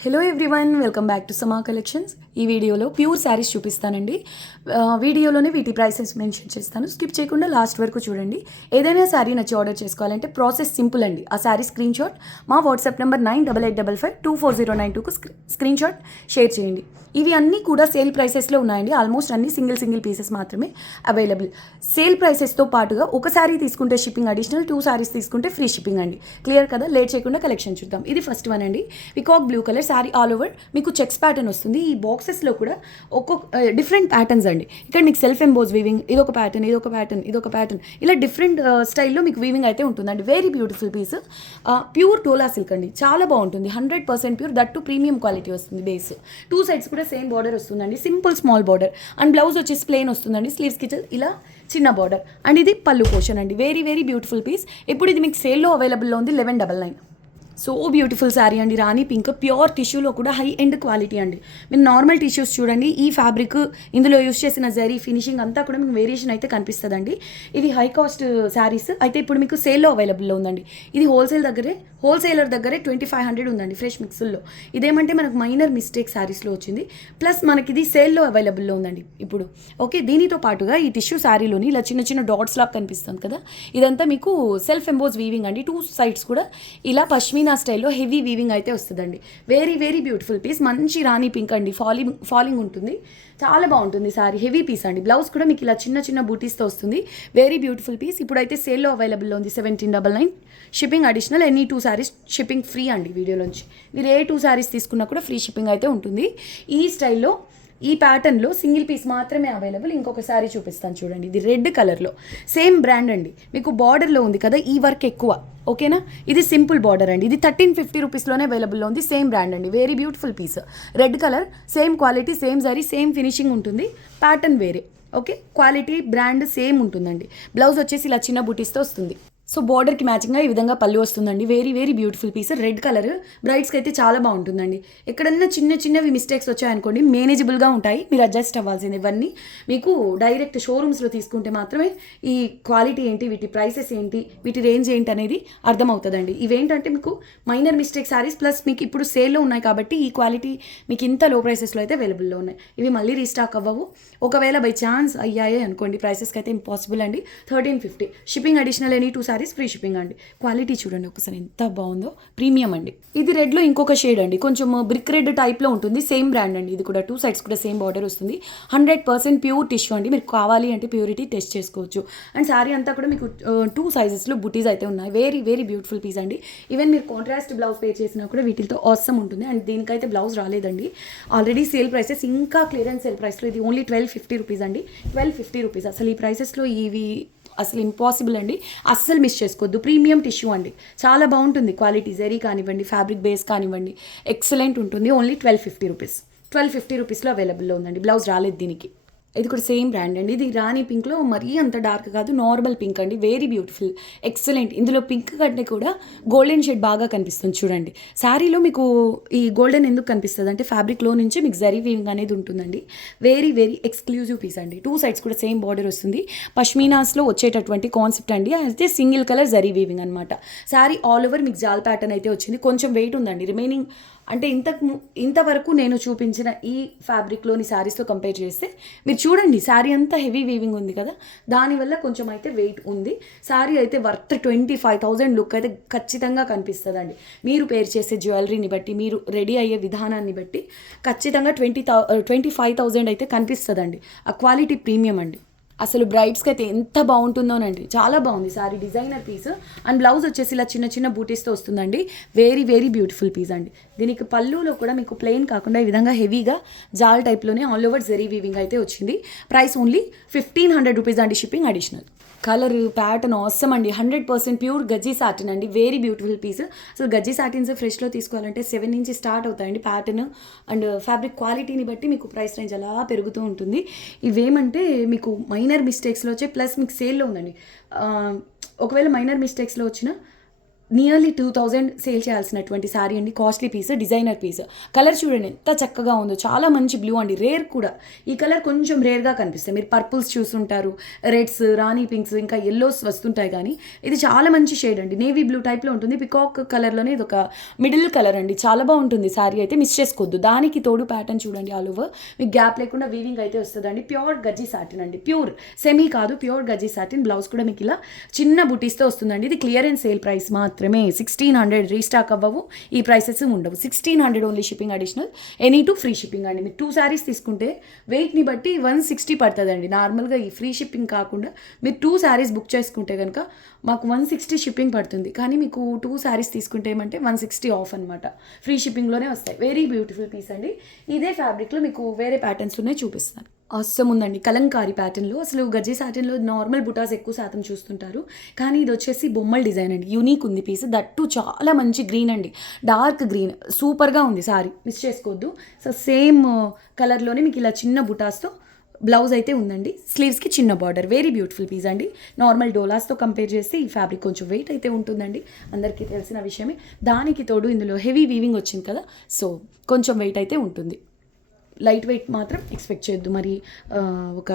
Hello everyone, welcome back to సమా collections. ఈ వీడియోలో ప్యూర్ శారీస్ చూపిస్తానండి. వీడియోలోనే వీటి ప్రైసెస్ మెన్షన్ చేస్తాను. స్కిప్ చేయకుండా లాస్ట్ వరకు చూడండి. ఏదైనా శారీ నచ్చి ఆర్డర్ చేసుకోవాలంటే ప్రాసెస్ సింపుల్ అండి. ఆ శారీ స్క్రీన్ షాట్ మా వాట్సాప్ నెంబర్ 9885524092కు స్క్రీన్ షాట్ షేర్ చేయండి. ఇవి అన్నీ కూడా సేల్ ప్రైసెస్లో ఉన్నాయండి. ఆల్మోస్ట్ అన్ని సింగిల్ పీసెస్ మాత్రమే అవైలబుల్. సేల్ ప్రైసెస్తో పాటుగా ఒక శారీ తీసుకుంటే షిప్పింగ్ అడిషనల్, 2 శారీస్ తీసుకుంటే ఫ్రీ షిప్పింగ్ అండి. క్లియర్ కదా? లేట్ చేయకుండా కలెక్షన్ చూద్దాం. ఇది ఫస్ట్ వన్ అండి. Peacock blue colour sari, all over మీకు చెక్స్ ప్యాటర్న్ వస్తుంది. ఈ బాక్సెస్లో కూడా ఒక్కొక్క డిఫరెంట్ ప్యాటర్న్స్ అండి. ఇక్కడ మీకు సెల్ఫ్ ఎంబోజ్ వీవింగ్, ఇదొక ప్యాటర్న్, ఇదొక ప్యాటర్న్, ఇలా డిఫరెంట్ స్టైల్లో మీకు వీవింగ్ అయితే ఉంటుందండి. Very beautiful piece. ప్యూర్ టోలా సిల్క్ అండి, చాలా బాగుంటుంది. 100% pure, that too premium quality వస్తుంది. బేస్ 2 సైడ్స్ కూడా సేమ్ బార్డర్ వస్తుందండి. Simple small border and blouse వచ్చేసి ప్లెయిన్ వస్తుందండి. స్లీవ్స్కి ఇలా చిన్న బార్డర్ అండ్ ఇది పళ్ళు పోర్షన్ అండి. Very beautiful piece. ఇప్పుడు ఇది మీకు సేల్లో అవైలబుల్లో ఉంది 1199. సో బ్యూటిఫుల్ శారీ అండి. రాణి పింక్, ప్యూర్ టిష్యూలో కూడా హై ఎండ్ క్వాలిటీ అండి. మీరు నార్మల్ టిష్యూస్ చూడండి, ఈ ఫ్యాబ్రిక్ ఇందులో యూస్ చేసిన జరీ ఫినిషింగ్ అంతా కూడా మీకు వేరియేషన్ అయితే కనిపిస్తుందండి. ఇది హై కాస్ట్ శారీస్ అయితే ఇప్పుడు మీకు సేల్లో అవైలబుల్లో ఉందండి. ఇది హోల్సేలర్ దగ్గరే 2500 ఉందండి ఫ్రెష్ మిక్స్ల్లో. ఇదేమంటే మనకు మైనర్ మిస్టేక్ శారీస్లో వచ్చింది, ప్లస్ మనకి ఇది సేల్లో అవైలబుల్లో ఉందండి ఇప్పుడు. ఓకే, దీనితో పాటుగా ఈ టిష్యూ శారీలోని ఇలా చిన్న డాట్స్ లాగా కనిపిస్తుంది కదా, ఇదంతా మీకు సెల్ఫ్ ఎంబోజ్ వీవింగ్ అండి. 2 సైడ్స్ కూడా ఇలా పష్మీనా స్టైల్లో హెవీ వీవింగ్ అయితే వస్తుందండి. Very beautiful piece. మంచి రాణి పింక్ అండి, ఫాలింగ్ ఉంటుంది. చాలా బాగుంటుంది సారీ. హెవీ పీస్ అండి. బ్లౌజ్ కూడా మీకు ఇలా చిన్న బూటీస్తో వస్తుంది. Very beautiful piece. ఇప్పుడైతే సేల్లో అవైలబుల్లో ఉంది 1799. Shipping additional. Any 2 saris shipping free అండి. వీడియోలోంచి మీరు ఏ 2 శారీస్ తీసుకున్నా కూడా ఫ్రీ షిప్పింగ్ అయితే ఉంటుంది. ఈ స్టైల్లో ఈ ప్యాటర్న్లో సింగిల్ పీస్ మాత్రమే అవైలబుల్. ఇంకొక శారీ చూపిస్తాను చూడండి. ఇది రెడ్ కలర్లో సేమ్ బ్రాండ్ అండి. మీకు బార్డర్లో ఉంది కదా ఈ వర్క్ ఎక్కువ. ఓకేనా? ఇది సింపుల్ బార్డర్ అండి. ఇది 1350 రూపీస్లోనే అవైలబుల్లో ఉంది. సేమ్ బ్రాండ్ అండి. Very beautiful piece. Red colour, same quality, same zari, same finishing ఉంటుంది. ప్యాటర్న్ వేరే. ఓకే, క్వాలిటీ బ్రాండ్ సేమ్ ఉంటుందండి. బ్లౌజ్ వచ్చేసి ఇలా చిన్న బుటీస్తో వస్తుంది. సో బార్డర్కి మ్యాచింగ్గా ఈ విధంగా పళ్ళు వస్తుందండి. Very beautiful piece. Red colour బ్రైడ్స్కి అయితే చాలా బాగుంటుందండి. ఎక్కడన్నా చిన్నవి మిస్టేక్స్ వచ్చాయనుకోండి, మేనేజబుల్గా ఉంటాయి. మీరు అడ్జస్ట్ అవ్వాల్సింది. ఇవన్నీ మీకు డైరెక్ట్ షోరూమ్స్లో తీసుకుంటే మాత్రమే ఈ క్వాలిటీ ఏంటి, వీటి ప్రైసెస్ ఏంటి, వీటి రేంజ్ ఏంటి అనేది అర్థమవుతుందండి. ఇవేంటంటే మీకు మైనర్ మిస్టేక్ శారీస్, ప్లస్ మీకు ఇప్పుడు సేల్లో ఉన్నాయి కాబట్టి ఈ క్వాలిటీ మీకు ఇంత లో ప్రైసెస్లో అయితే అవైలబుల్లో ఉన్నాయి. ఇవి మళ్ళీ రీస్టాక్ అవ్వవు. ఒకవేళ బై ఛాన్స్ అయ్యాయే అనుకోండి, ప్రైసెస్కి అయితే ఇంపాసిబుల్ అండి. 1350. Shipping additional. Any 2 saris free shipping అండి. క్వాలిటీ చూడండి ఒకసారి ఎంత బాగుందో. ప్రీమియం అండి. ఇది రెడ్లో ఇంకొక షేడ్ అండి, కొంచెం బ్రిక్ రెడ్ టైప్లో ఉంటుంది. సేమ్ బ్రాండ్ అండి. ఇది కూడా 2 సైడ్స్ కూడా సేమ్ బార్డర్ వస్తుంది. 100% ప్యూర్ టిష్యూ అండి. మీరు కావాలి అంటే ప్యూరిటీ టెస్ట్ చేసుకోవచ్చు. అండ్ శారీ అంతా కూడా మీకు 2 సైజెస్లో బుటీస్ అయితే ఉన్నాయి. వెరీ బ్యూటిఫుల్ పీస్ అండి. ఈవెన్ మీరు కాంట్రాస్ట్ బ్లౌజ్ పే చేసినా కూడా వీటితో ఆసమ్ ఉంటుంది. అండ్ దీనికైతే బ్లౌజ్ రాలేదండి. ఆల్రెడీ సేల్ ప్రైసెస్, ఇంకా క్లియరెన్స్ సేల్ ప్రైస్లో ఇది ఓన్లీ 1250 రూపీస్ అండి. 1250 రూపీస్. అసలు ఈ ప్రైసెస్లో ఇవి అసలు ఇంపాసిబుల్ అండి. అస్సలు మిస్ చేసుకోవద్దు. ప్రీమియం టిష్యూ అండి. చాలా బాగుంటుంది క్వాలిటీ. జరీ కానివ్వండి, ఫ్యాబ్రిక్ బేస్ కానివ్వండి, ఎక్సలెంట్ ఉంటుంది. Only 1250 rupees. 1250 రూపీస్లో అవైలబుల్లో ఉందండి. బ్లౌజ్ రాలేదు దీనికి. ఇది కూడా సేమ్ బ్రాండ్ అండి. ఇది రాణి పింక్లో మరీ అంత డార్క్ కాదు, నార్మల్ పింక్ అండి. Very beautiful, excellent. ఇందులో పింక్ కంటే కూడా గోల్డెన్ షేడ్ బాగా కనిపిస్తుంది చూడండి. శారీలో మీకు ఈ గోల్డెన్ ఎందుకు కనిపిస్తుంది అంటే ఫ్యాబ్రిక్లో నుంచి మీకు జరీ వీవింగ్ అనేది ఉంటుందండి. వెరీ ఎక్స్క్లూజివ్ పీస్ అండి. 2 సైడ్స్ కూడా సేమ్ బార్డర్ వస్తుంది. పష్మీనాస్లో వచ్చేటటువంటి కాన్సెప్ట్ అండి. అయితే సింగిల్ కలర్ జరీ వీవింగ్ అనమాట. శారీ ఆల్ ఓవర్ మీకు జాల్ ప్యాటర్న్ అయితే వచ్చింది. కొంచెం వెయిట్ ఉందండి. రిమైనింగ్ అంటే ఇంతవరకు నేను చూపించిన ఈ ఫ్యాబ్రిక్లోని శారీస్తో కంపేర్ చేస్తే మీరు చూడండి, శారీ అంతా హెవీ వీవింగ్ ఉంది కదా, దానివల్ల కొంచెం అయితే వెయిట్ ఉంది. శారీ అయితే వర్త్ 25,000 లుక్ అయితే ఖచ్చితంగా కనిపిస్తుందండి. మీరు పేర్ చేసే జ్యువెలరీని బట్టి, మీరు రెడీ అయ్యే విధానాన్ని బట్టి ఖచ్చితంగా 25,000 అయితే కనిపిస్తుందండి. ఆ క్వాలిటీ ప్రీమియం అండి. అసలు బ్రైడ్స్కి అయితే ఎంత బాగుంటుందోనండి. చాలా బాగుంది sari. Designer piece. And blouse వచ్చేసి ఇలా చిన్న బూటీస్తో వస్తుందండి. వెరీ బ్యూటిఫుల్ పీస్ అండి. దీనికి పళ్ళులో కూడా మీకు ప్లెయిన్ కాకుండా ఈ విధంగా హెవీగా జాల్ టైప్లోనే ఆల్ ఓవర్ జరీ వీవింగ్ అయితే వచ్చింది. ప్రైస్ ఓన్లీ 1500 రూపీస్ అండి. Shipping additional. Colour pattern awesome అండి. 100% ప్యూర్ గజ్జీ సాటిన్ అండి. Very beautiful piece. అసలు గజ్జీ సాటిన్స్ ఫ్రెష్లో తీసుకోవాలంటే 7 నుంచి స్టార్ట్ అవుతాయండి. ప్యాటర్న్ అండ్ ఫ్యాబ్రిక్ క్వాలిటీని బట్టి మీకు ప్రైస్ రేంజ్ అలా పెరుగుతూ ఉంటుంది. ఇవేమంటే మీకు మైనర్ మిస్టేక్స్లో వచ్చే, ప్లస్ మీకు సేల్లో ఉందండి. ఒకవేళ మైనర్ మిస్టేక్స్లో వచ్చిన నియర్లీ 2000 సేల్ చేయాల్సినటువంటి శారీ అండి. Costly piece, designer piece. Colour చూడండి ఎంత చక్కగా ఉందో, చాలా మంచి బ్లూ అండి, రేర్ కూడా. ఈ కలర్ కొంచెం రేర్గా కనిపిస్తాయి. మీరు పర్పుల్స్ చూస్తుంటారు, రెడ్స్, రాణి పింక్స్, ఇంకా ఎల్లోస్ వస్తుంటాయి, కానీ ఇది చాలా మంచి షేడ్ అండి. నేవీ బ్లూ టైప్లో ఉంటుంది, పికాక్ కలర్లోనే ఇది ఒక మిడిల్ కలర్ అండి. చాలా బాగుంటుంది శారీ అయితే, మిస్ చేసుకోవద్దు. దానికి తోడు ప్యాటర్న్ చూడండి, ఆల్ ఓవర్ మీకు గ్యాప్ లేకుండా వీవింగ్ అయితే వస్తుందండి. ప్యూర్ గజ్జి సాటిన్ అండి, ప్యూర్ సెమీ కాదు, ప్యూర్ గజ్జి సాటిన్. బ్లౌజ్ కూడా మీకు ఇలా చిన్న బుటీస్తో వస్తుందండి. ఇది క్లియరెన్స్ సేల్ ప్రైస్ మాత్రమే, 1600. రీస్టాక్ అవ్వవు, ఈ ప్రైసెస్ ఉండవు. 1600 only, shipping additional, any to free shipping అండి. మీరు 2 శారీస్ తీసుకుంటే వెయిట్ని బట్టి 160 పడుతుందండి. నార్మల్గా ఈ ఫ్రీ షిప్పింగ్ కాకుండా మీరు 2 శారీస్ బుక్ చేసుకుంటే కనుక మాకు 160 షిప్పింగ్ పడుతుంది. కానీ మీకు 2 శారీస్ తీసుకుంటే ఏమంటే 160 ఆఫ్ అనమాట. ఫ్రీ షిప్పింగ్లోనే వస్తాయి. వెరీ బ్యూటిఫుల్ పీస్ అండి. ఇదే ఫ్యాబ్రిక్లో మీకు వేరే ప్యాటర్న్స్ ఉన్నాయి, చూపిస్తాను. అవసరం ఉందండి కలంకారీ ప్యాటర్న్లో. అసలు గజ్జి సాటిన్లో నార్మల్ బుటాస్ ఎక్కువ శాతం చూస్తుంటారు, కానీ ఇది వచ్చేసి బొమ్మల డిజైన్ అండి. యూనిక్ ఉంది పీస్, దట్టు చాలా మంచి గ్రీన్ అండి, డార్క్ గ్రీన్. సూపర్గా ఉంది సారీ, మిస్ చేసుకోవద్దు. సో సేమ్ కలర్లోనే మీకు ఇలా చిన్న బుటాస్తో బ్లౌజ్ అయితే ఉందండి. స్లీవ్స్కి చిన్న బార్డర్. వెరీ బ్యూటిఫుల్ పీస్ అండి. నార్మల్ డోలాస్తో కంపేర్ చేస్తే ఈ ఫ్యాబ్రిక్ కొంచెం వెయిట్ అయితే ఉంటుందండి, అందరికీ తెలిసిన విషయమే. దానికి తోడు ఇందులో హెవీ వీవింగ్ వచ్చింది కదా, సో కొంచెం వెయిట్ అయితే ఉంటుంది. లైట్ వెయిట్ మాత్రం ఎక్స్పెక్ట్ చేయొద్దు. మరి ఒక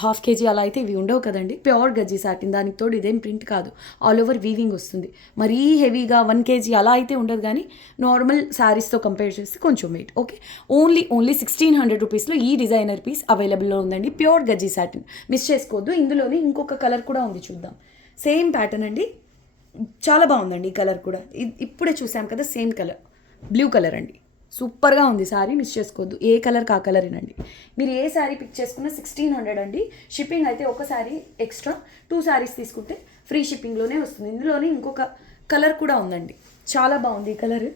1/2 kg అలా అయితే ఇవి ఉండవు కదండి. ప్యూర్ గజ్జి సాటిన్, దానికి తోడు ఇదేం ప్రింట్ కాదు, ఆల్ ఓవర్ వీవింగ్ వస్తుంది. మరీ హెవీగా 1 kg అలా అయితే ఉండదు, కానీ నార్మల్ శారీస్తో కంపేర్ చేస్తే కొంచెం వెయిట్. ఓకే, ఓన్లీ 1600 రూపీస్లో ఈ డిజైనర్ పీస్ అవైలబుల్లో ఉందండి. ప్యూర్ గజ్జి సాటిన్, మిస్ చేసుకోవద్దు. ఇందులోనే ఇంకొక కలర్ కూడా ఉంది, చూద్దాం. సేమ్ ప్యాటర్న్ అండి, చాలా బాగుందండి ఈ కలర్ కూడా. ఇప్పుడే చూసాం కదా, సేమ్ కలర్, బ్లూ కలర్ అండి. సూపర్గా ఉంది శారీ, మిస్ చేసుకోవద్దు. ఏ కలర్ కా కలరేనండి. మీరు ఏ శారీ పిక్ చేసుకున్నా 1600 అండి. షిప్పింగ్ అయితే ఒక శారీ ఎక్స్ట్రా, 2 శారీస్ తీసుకుంటే ఫ్రీ షిప్పింగ్లోనే వస్తుంది. ఇందులోనే ఇంకొక కలర్ కూడా ఉందండి, చాలా బాగుంది ఈ కలర్.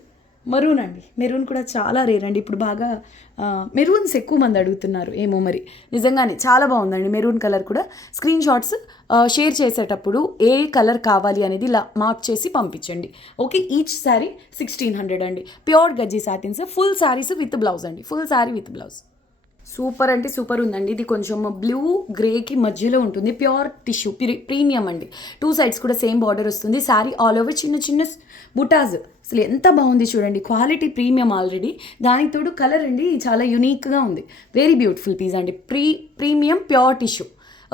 మరూన్ అండి, మెరూన్ కూడా చాలా రేర్ అండి. ఇప్పుడు బాగా మెరూన్స్ ఎక్కువ మంది అడుగుతున్నారు, ఏమో మరి. నిజంగానే చాలా బాగుందండి మెరూన్ కలర్ కూడా. స్క్రీన్ షాట్స్ షేర్ చేసేటప్పుడు ఏ కలర్ కావాలి అనేది ఇలా మార్క్ చేసి పంపించండి. ఓకే, ఈచ్ శారీ 1600 అండి. Pure gajji satins, full saris with blouse అండి, full sari with blouse. Super అంటే సూపర్ ఉందండి. ఇది కొంచెం బ్లూ గ్రేకి మధ్యలో ఉంటుంది, ప్యూర్ టిష్యూ, ప్రీమియం అండి. 2 సైడ్స్ కూడా సేమ్ బార్డర్ వస్తుంది. శారీ ఆల్ ఓవర్ చిన్న చిన్న బుటాస్. అసలు ఎంత బాగుంది చూడండి, క్వాలిటీ ప్రీమియం ఆల్రెడీ. దానికి తోడు కలర్ అండి చాలా యునీక్గా ఉంది. వెరీ బ్యూటిఫుల్ పీస్ అండి, premium pure tissue.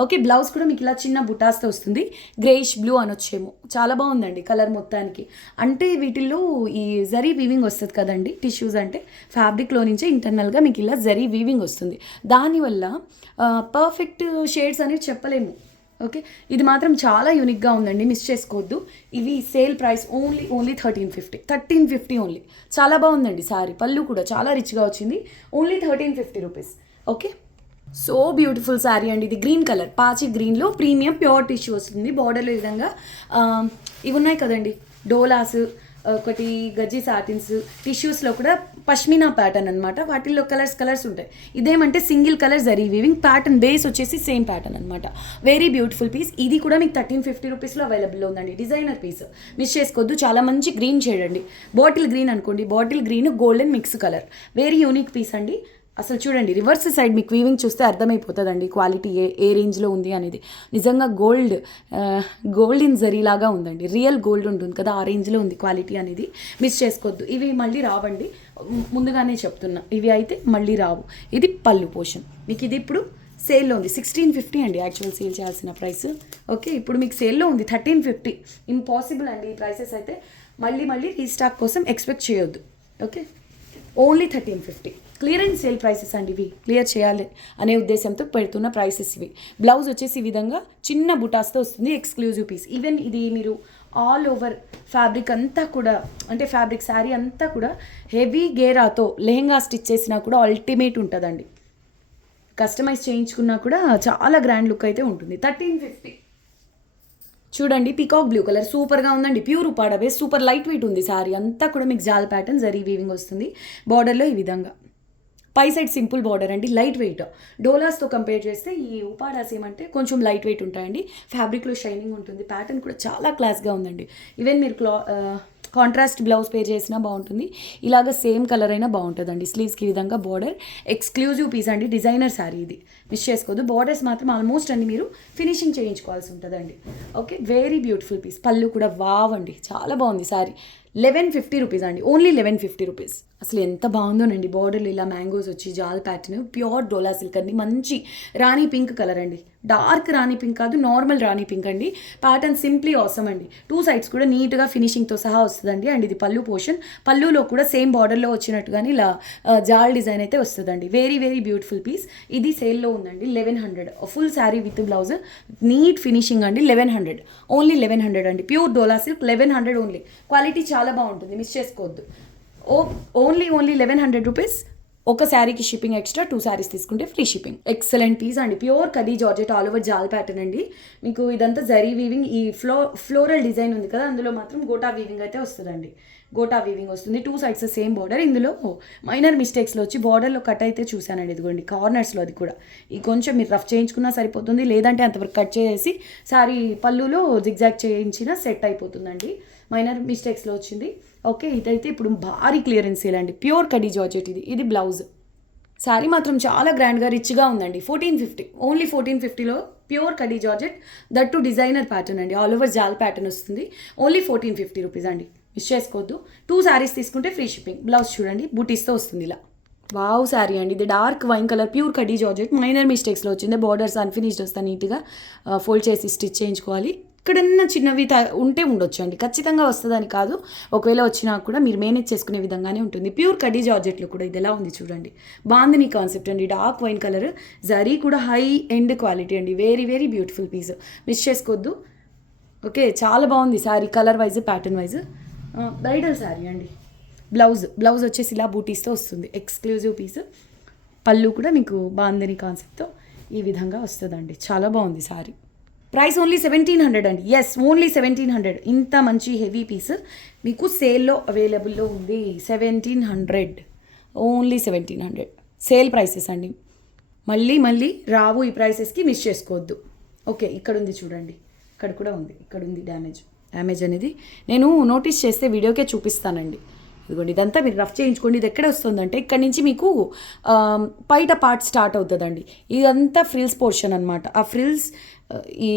Okay, blouse కూడా మీకు ఇలా చిన్న బుటాస్తో వస్తుంది. గ్రేష్ బ్లూ అనొచ్చేమో, చాలా బాగుందండి కలర్ మొత్తానికి. అంటే వీటిల్లో ఈ జరీ వీవింగ్ వస్తుంది కదండి, టిష్యూస్ అంటే ఫ్యాబ్రిక్లో నుంచే ఇంటర్నల్గా మీకు ఇలా జరీ వీవింగ్ వస్తుంది. దానివల్ల పర్ఫెక్ట్ షేడ్స్ అనేవి చెప్పలేము. ఓకే, ఇది మాత్రం చాలా యూనిక్గా ఉందండి, మిస్ చేసుకోవద్దు. ఇవి సేల్ ప్రైస్ ఓన్లీ 1350 ఓన్లీ. చాలా బాగుందండి సారీ. పళ్ళు కూడా చాలా రిచ్గా వచ్చింది, only 1350 rupees. Okay, so beautiful sari అండి. ఇది గ్రీన్ కలర్, పాచి గ్రీన్లో ప్రీమియం ప్యూర్ టిష్యూ వస్తుంది. బార్డర్లో ఈ విధంగా ఇవి ఉన్నాయి కదండి, డోలాస్, ఒకటి గజ్జి సాటిన్స్, టిష్యూస్లో కూడా పష్మినా ప్యాటర్న్ అనమాట. వాటిల్లో కలర్స్ ఉంటాయి. ఇదేమంటే single colour zari weaving, pattern base వచ్చేసి సేమ్ ప్యాటర్న్ అనమాట. Very beautiful piece. ఇది కూడా మీకు 1350 రూపీస్లో అవైలబుల్లో ఉందండి. డిజైనర్ పీస్, మిస్ చేసుకోవద్దు. చాలా మంచి గ్రీన్ షేడ్ అండి, బాటిల్ గ్రీన్ అనుకోండి. Bottle green golden mix colour, very unique piece అండి. అసలు చూడండి, రివర్స్ సైడ్ మీకు వీవింగ్ చూస్తే అర్థమైపోతుందండి క్వాలిటీ ఏ రేంజ్లో ఉంది అనేది. నిజంగా గోల్డ్ ఇన్ జరీలాగా ఉందండి. రియల్ గోల్డ్ ఉంటుంది కదా, ఆ రేంజ్లో ఉంది క్వాలిటీ అనేది. మిస్ చేసుకోవద్దు. ఇవి మళ్ళీ రావండి, ముందుగానే చెప్తున్నా, ఇవి అయితే మళ్ళీ రావు. ఇది పళ్ళు పోర్షన్. మీకు ఇది ఇప్పుడు సేల్లో ఉంది, 1650 అండి యాక్చువల్ సేల్ చేయాల్సిన ప్రైస్. ఓకే, ఇప్పుడు మీకు సేల్లో ఉంది 1350. ఇంపాసిబుల్ అండి ఈ ప్రైసెస్ అయితే. మళ్ళీ రీస్టాక్ కోసం ఎక్స్పెక్ట్ చేయొద్దు. Okay, only 1350. Clearance sale prices అండి ఇవి, క్లియర్ చేయాలి అనే ఉద్దేశంతో పెడుతున్న ప్రైసెస్ ఇవి. బ్లౌజ్ వచ్చేసి ఈ విధంగా చిన్న బుటాస్తో వస్తుంది, ఎక్స్క్లూజివ్ పీస్. ఈవెన్ ఇది మీరు ఆల్ ఓవర్ ఫ్యాబ్రిక్ అంతా కూడా, అంటే ఫ్యాబ్రిక్ శారీ అంతా కూడా హెవీ గేరాతో లెహెంగా స్టిచ్ చేసినా కూడా అల్టిమేట్ ఉంటుందండి. కస్టమైజ్ చేయించుకున్నా కూడా చాలా గ్రాండ్ లుక్ అయితే ఉంటుంది. 1350. చూడండి, పీకాక్ బ్లూ కలర్ సూపర్గా ఉందండి. Pure Uppada base, super light weight ఉంది శారీ అంతా కూడా. మీకు జాల్ ప్యాటర్న్ జరీ వీవింగ్ వస్తుంది. బార్డర్లో ఈ విధంగా పై సైడ్ సింపుల్ బార్డర్ అండి, లైట్ వెయిట్. డోలాస్తో కంపేర్ చేస్తే ఈ ఉపాడాస్ ఏమంటే కొంచెం లైట్ వెయిట్ ఉంటాయండి. ఫ్యాబ్రిక్లో షైనింగ్ ఉంటుంది. ప్యాటర్న్ కూడా చాలా క్లాస్గా ఉందండి. ఈవెన్ మీరు కాంట్రాస్ట్ బ్లౌజ్ పే చేసినా బాగుంటుంది, ఇలాగ సేమ్ కలర్ అయినా బాగుంటుందండి. స్లీవ్స్కి ఈ విధంగా బార్డర్, ఎక్స్క్లూజివ్ పీస్ అండి, డిజైనర్ శారీ ఇది, మిస్ చేసుకోవద్దు. బార్డర్స్ మాత్రం ఆల్మోస్ట్ అన్ని మీరు ఫినిషింగ్ చేయించుకోవాల్సి ఉంటుందండి. Okay, very beautiful piece. పళ్ళు కూడా వావ్ అండి, చాలా బాగుంది శారీ. 1150 రూపీస్ అండి, ఓన్లీ 1150 రూపీస్. అసలు ఎంత బాగుందోనండి, బార్డర్లు ఇలా మ్యాంగోస్ వచ్చి జాల్ ప్యాటర్న్, ప్యూర్ డోలా సిల్క్ అండి, మంచి రాణి పింక్ కలర్ అండి, డార్క్ రాణి పింక్ కాదు, నార్మల్ రాణి పింక్ అండి. ప్యాటర్న్ సింప్లీ ఆసమ్ అండి, 2 సైడ్స్ కూడా నీట్గా ఫినిషింగ్తో సహా వస్తుందండి. అండ్ ఇది పళ్ళు పోర్షన్, పళ్ళులో కూడా సేమ్ బార్డర్లో వచ్చినట్టుగానే ఇలా జాల్ డిజైన్ అయితే వస్తుందండి. Very very beautiful piece. ఇది సేల్లో ఉందండి, 1100 full sari with blouse, neat finishing అండి. 1100, ఓన్లీ 1100 అండి, pure dola silk, 1100 only. Quality చాలా బాగుంటుంది, మిస్ చేసుకోవద్దు. Only 1100 rupees. ఒక శారీకి షిప్పింగ్ ఎక్స్ట్రా, 2 శారీస్ తీసుకుంటే ఫ్రీ షిప్పింగ్. ఎక్సలెంట్ పీస్ అండి, pure kadi georgette all over jaal pattern అండి. మీకు ఇదంతా జరీ వీవింగ్, ఈ ఫ్లోరల్ డిజైన్ ఉంది కదా, అందులో మాత్రం గోటా వీవింగ్ అయితే వస్తుందండి. గోటా వీవింగ్ వస్తుంది, 2 సైడ్స్ సేమ్ బార్డర్. ఇందులో మైనర్ మిస్టేక్స్లో వచ్చి బార్డర్లో కట్ అయితే చూశానండి, ఇదిగోండి కార్నర్స్లో. అది కూడా ఈ కొంచెం మీరు రఫ్ చేయించుకున్నా సరిపోతుంది, లేదంటే అంతవరకు కట్ చేసి శారీ పళ్ళులో జిగ్జాగ్ చేయించినా సెట్ అయిపోతుందండి. మైనర్ మిస్టేక్స్లో వచ్చింది. ఓకే, ఇదైతే ఇప్పుడు భారీ క్లియరెన్స్ సేల్ అండి, ప్యూర్ కడీ జార్జెట్. ఇది బ్లౌజ్. శారీ మాత్రం చాలా గ్రాండ్గా రిచ్గా ఉందండి. 1450, ఓన్లీ 1450లో pure kadi georgette, that too designer pattern అండి, ఆల్ ఓవర్ జాల్ ప్యాటర్న్ వస్తుంది. ఓన్లీ 1450 రూపీస్ అండి, మిస్ చేసుకోవద్దు. 2 శారీస్ తీసుకుంటే ఫ్రీ షిప్పింగ్. బ్లౌజ్ చూడండి, బూటీస్తో వస్తుంది ఇలా. వావ్ శారీ అండి, ఇది dark wine colour, pure kadi georgette, minor మిస్టేక్స్లో వచ్చింది. బార్డర్స్ అన్ఫినిష్డ్ వస్తాయి, నీట్గా ఫోల్డ్ చేసి స్టిచ్ చేయించుకోవాలి. ఎక్కడన్నా చిన్నవి ఉంటే ఉండొచ్చు అండి, ఖచ్చితంగా వస్తుందని కాదు. ఒకవేళ వచ్చినా కూడా మీరు మేనేజ్ చేసుకునే విధంగానే ఉంటుంది. ప్యూర్ కడీ జార్జెట్లో కూడా ఇది ఎలా ఉంది చూడండి, బాందిని కాన్సెప్ట్ అండి, డార్క్ వైన్ కలర్, జరీ కూడా హై ఎండ్ క్వాలిటీ అండి, very very beautiful piece, miss చేసుకోవద్దు. ఓకే, చాలా బాగుంది sari, colour wise pattern wise. Bridal sari అండి. బ్లౌజ్ వచ్చేసి ఇలా బూటీస్తో వస్తుంది, ఎక్స్క్లూజివ్ పీస్. పళ్ళు కూడా మీకు బాందిని కాన్సెప్ట్తో ఈ విధంగా వస్తుందండి, చాలా బాగుంది శారీ. ప్రైస్ ఓన్లీ 1700 అండి, ఎస్ ఓన్లీ 1700. ఇంత మంచి హెవీ పీస్ మీకు సేల్లో అవైలబుల్లో ఉంది. 1700, ఓన్లీ 1700 సేల్ ప్రైసెస్ అండి. మళ్ళీ రావు ఈ ప్రైసెస్కి, మిస్ చేసుకోవద్దు. ఓకే, ఇక్కడ ఉంది చూడండి, ఇక్కడ కూడా ఉంది, ఇక్కడ ఉంది డ్యామేజ్ అనేది నేను నోటీస్ చేస్తే వీడియోకే చూపిస్తానండి. ఇదిగోండి, ఇదంతా మీరు రఫ్ చేయించుకోండి. ఇది ఎక్కడ వస్తుందంటే ఇక్కడ నుంచి మీకు పైట పార్ట్ స్టార్ట్ అవుతుందండి. ఇదంతా ఫ్రిల్స్ పోర్షన్ అనమాట. ఆ ఫ్రిల్స్ ఈ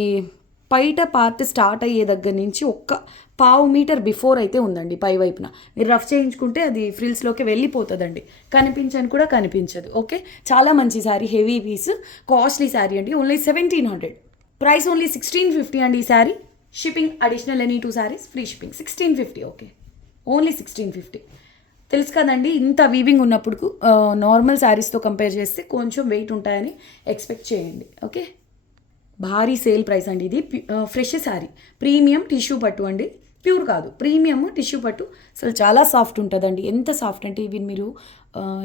పైట పార్ట్ స్టార్ట్ అయ్యే దగ్గర నుంచి ఒక్క 1/2 మీటర్ బిఫోర్ అయితే ఉందండి పై వైపున. మీరు రఫ్ చేయించుకుంటే అది ఫ్రిల్స్లోకి వెళ్ళిపోతుందండి, కనిపించని కూడా కనిపించదు. ఓకే, చాలా మంచి sari, heavy piece, costly sari అండి. ఓన్లీ 1700, ప్రైస్ ఓన్లీ 1650 అండి ఈ శారీ. Shipping additional, any 2 saris free shipping. 1650, okay, only 1650. తెలుసు కదండి, ఇంత వీవింగ్ ఉన్నప్పుడు నార్మల్ శారీస్తో కంపేర్ చేస్తే కొంచెం వెయిట్ ఉంటాయని ఎక్స్పెక్ట్ చేయండి. ఓకే, భారీ సేల్ ప్రైస్ అండి. ఇది ఫ్రెష్ శారీ, ప్రీమియం టిష్యూ పట్టు అండి, ప్యూర్ కాదు, ప్రీమియం టిష్యూ పట్టు. అసలు చాలా సాఫ్ట్ ఉంటుందండి. ఎంత సాఫ్ట్ అంటే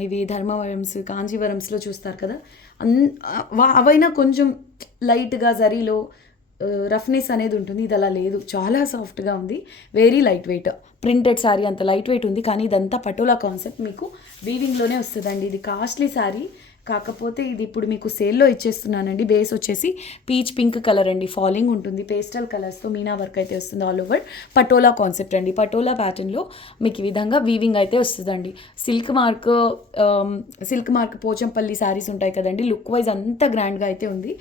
ఇవి ధర్మవరమ్స్, కాంజీవరమ్స్లో చూస్తారు కదా, అవైనా కొంచెం లైట్గా జరీలో రఫ్నెస్ అనేది ఉంటుంది. ఇది అలా లేదు, చాలా సాఫ్ట్గా ఉంది, very light weight. Printed sari అంత లైట్ వెయిట్ ఉంది, కానీ ఇదంతా పటోలా కాన్సెప్ట్ మీకు వీవింగ్లోనే వస్తుందండి. ఇది కాస్ట్లీ శారీ, కాకపోతే ఇది ఇప్పుడు మీకు సేల్లో ఇచ్చేస్తున్నానండి. బేస్ వచ్చేసి పీచ్ పింక్ కలర్ అండి, ఫాలింగ్ ఉంటుంది, పేస్టల్ కలర్స్తో మీనా వర్క్ అయితే వస్తుంది. ఆల్ ఓవర్ పటోలా కాన్సెప్ట్ అండి, పటోలా ప్యాటర్న్లో మీకు ఈ విధంగా వీవింగ్ అయితే వస్తుందండి. సిల్క్ మార్క్ పోచంపల్లి శారీస్ ఉంటాయి కదండి, లుక్ వైజ్ అంత గ్రాండ్గా అయితే ఉంది.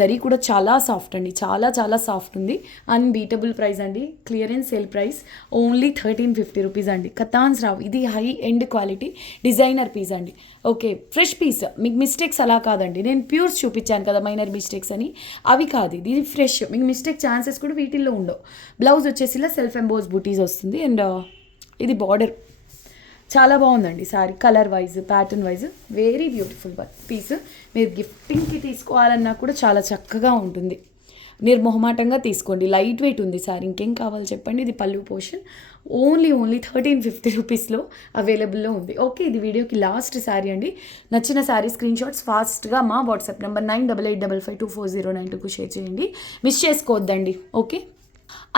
జరీ కూడా చాలా సాఫ్ట్ అండి, చాలా చాలా సాఫ్ట్ ఉంది. అన్బీటబుల్ ప్రైస్ అండి, clearance sale price only 1350 rupees అండి. కతాన్స్ రావు, ఇది high end quality designer piece అండి. ఓకే, ఫ్రెష్ పీస్, మీకు మిస్టేక్స్ అలా కాదండి. నేను ప్యూర్స్ చూపించాను కదా మైనర్ మిస్టేక్స్ అని, అవి కాదు, ఇది ఫ్రెష్. మీకు మిస్టేక్ ఛాన్సెస్ కూడా వీటిల్లో ఉండవు. బ్లౌజ్ వచ్చేసి ఇలా సెల్ఫ్ ఎంబోస్ బూటీస్ వస్తుంది. అండ్ ఇది బార్డర్ చాలా బాగుందండి sari, colour wise pattern wise very beautiful piece. మీరు గిఫ్టింగ్కి తీసుకోవాలన్నా కూడా చాలా చక్కగా ఉంటుంది. నిర్మోహమాటంగా తీసుకోండి, లైట్ వెయిట్ ఉంది శారీ. ఇంకేం కావాలి చెప్పండి. ఇది పళ్ళు పోర్షన్, ఓన్లీ 1350 రూపీస్లో అవైలబుల్లో ఉంది. ఓకే, ఇది వీడియోకి లాస్ట్ శారీ అండి. నచ్చిన శారీ స్క్రీన్ షాట్స్ ఫాస్ట్గా మా వాట్సాప్ నెంబర్ 9885524092కు షేర్ చేయండి, మిస్ చేసుకోవద్దండి. ఓకే,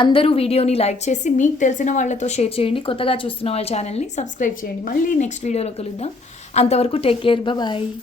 అందరూ వీడియోని లైక్ చేసి మీకు తెలిసిన వాళ్ళతో షేర్ చేయండి. కొత్తగా చూస్తున్న వాళ్ళ ఛానల్ని సబ్స్క్రైబ్ చేయండి. మళ్ళీ నెక్స్ట్ వీడియోలో కలుద్దాం. అంతవరకు టేక్ కేర్, బాయ్.